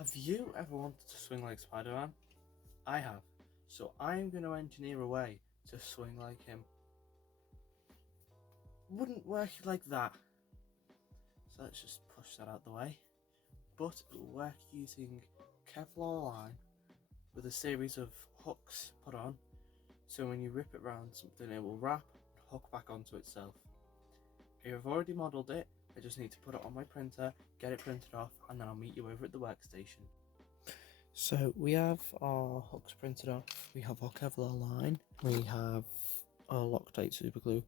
Have you ever wanted to swing like Spider-Man? I have, so I'm going to engineer a way to swing like him. Wouldn't work like that, so let's just push that out the way, but it'll work using Kevlar line with a series of hooks put on, so when you rip it round something it will wrap and hook back onto itself. I've already modelled it, I just need to put it on my printer, get it printed off, and then I'll meet you over at the workstation. So we have our hooks printed off, we have our Kevlar line, we have our Loctite super glue.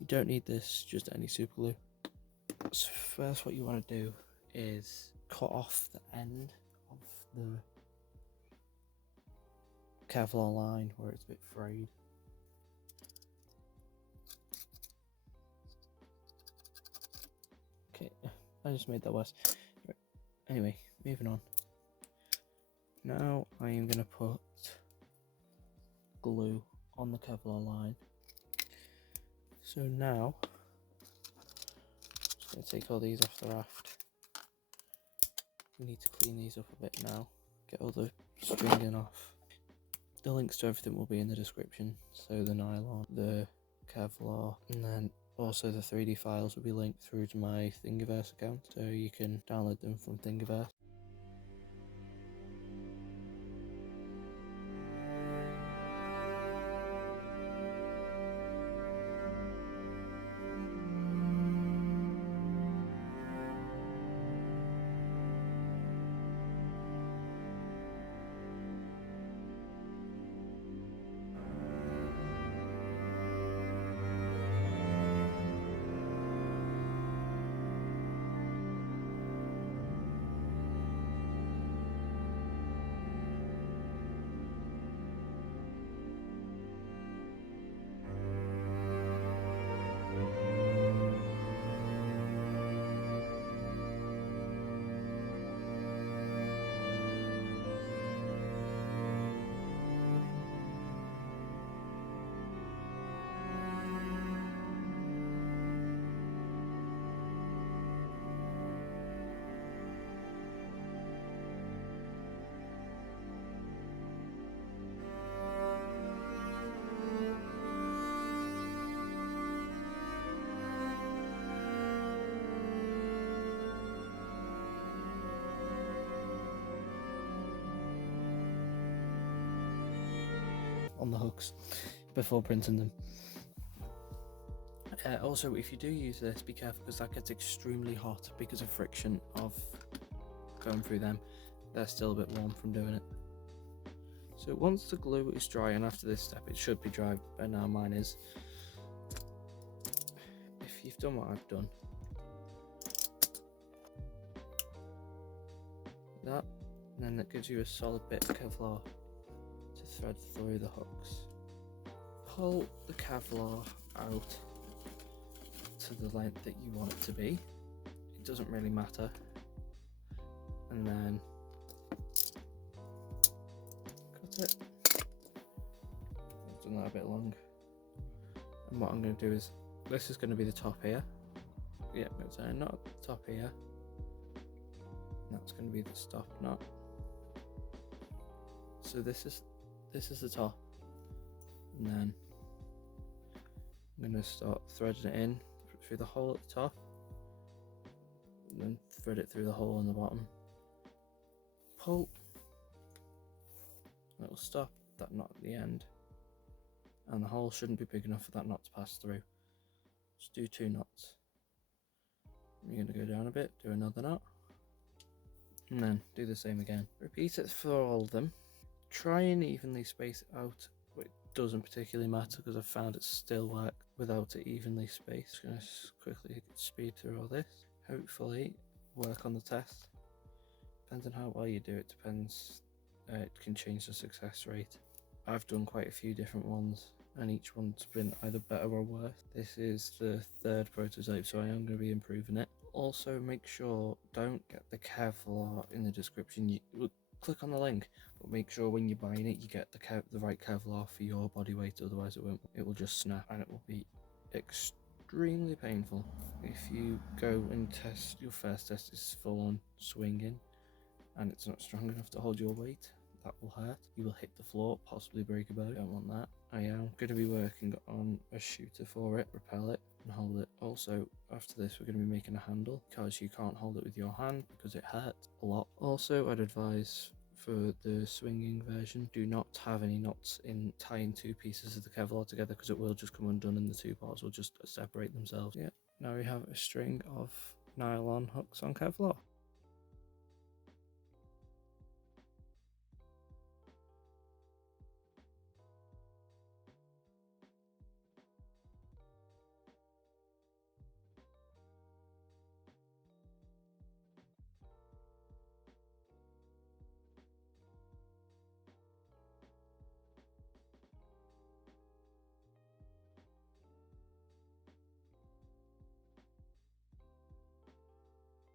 You don't need this, just any super glue. So first what you want to do is cut off the end of the Kevlar line where it's a bit frayed. Okay, I just made that worse. Anyway, moving on. Now I am going to put glue on the Kevlar line. So now, I'm just going to take all these off the raft. We need to clean these up a bit now, get all the stringing off. The links to everything will be in the description, so the nylon, the Kevlar, and then also the 3D files will be linked through to my Thingiverse account, so you can download them from Thingiverse. On the hooks before printing them. Also, if you do use this, be careful because that gets extremely hot because of friction of going through them. They're still a bit warm from doing it. So once the glue is dry, and after this step it should be dry, but now mine is. If you've done what I've done, that, and then that gives you a solid bit of Kevlar to thread through the hooks. Pull the Kevlar out to the length that you want it to be. It doesn't really matter. And then cut it. I've done that a bit long. And what I'm going to do is, this is going to be the top here. Yeah, it's not at the top here. And that's going to be the stop knot. So this is the top, and then I'm going to start threading it in through the hole at the top, and then thread it through the hole on the bottom. Pull, and it will stop that knot at the end, and the hole shouldn't be big enough for that knot to pass through. Just do 2 knots. You're going to go down a bit, do another knot, and then do the same again. Repeat it for all of them. Try and evenly space it out, but it doesn't particularly matter because I've found it still works without it evenly spaced. Just going to quickly speed through all this. Hopefully work on the test. Depends on how well you do it, depends. It can change the success rate. I've done quite a few different ones and each one's been either better or worse. This is the 3rd prototype, so I am going to be improving it. Also make sure, don't get the Kevlar in the description. Click on the link, but make sure when you're buying it you get the right Kevlar for your body weight, otherwise it will just snap and it will be extremely painful. If you go and test, your first test is full on swinging, and it's not strong enough to hold your weight, that will hurt. You will hit the floor, possibly break a bone. Don't want that. I am going to be working on a shooter for it, repel it and hold it. Also, after this, we're going to be making a handle because you can't hold it with your hand because it hurts a lot. Also, I'd advise for the swinging version, do not have any knots in tying two pieces of the Kevlar together because it will just come undone and the two parts will just separate themselves. Yeah, now we have a string of nylon hooks on Kevlar.